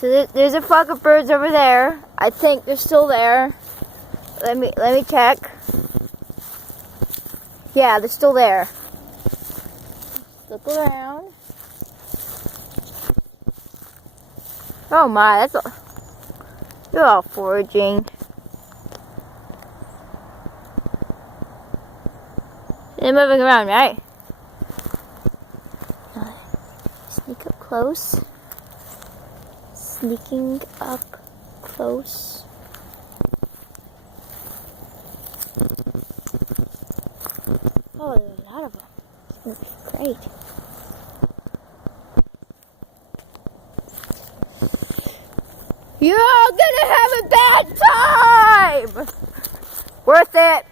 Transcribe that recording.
So there's a flock of birds over there. I think they're still there. Let me check. Yeah, they're still there. Look around. Oh my, they're all foraging. They're moving around, right? Sneak up close. Sneaking up close. Oh, there's a lot of them. It's gonna be great. You're all gonna have a bad time! Worth it!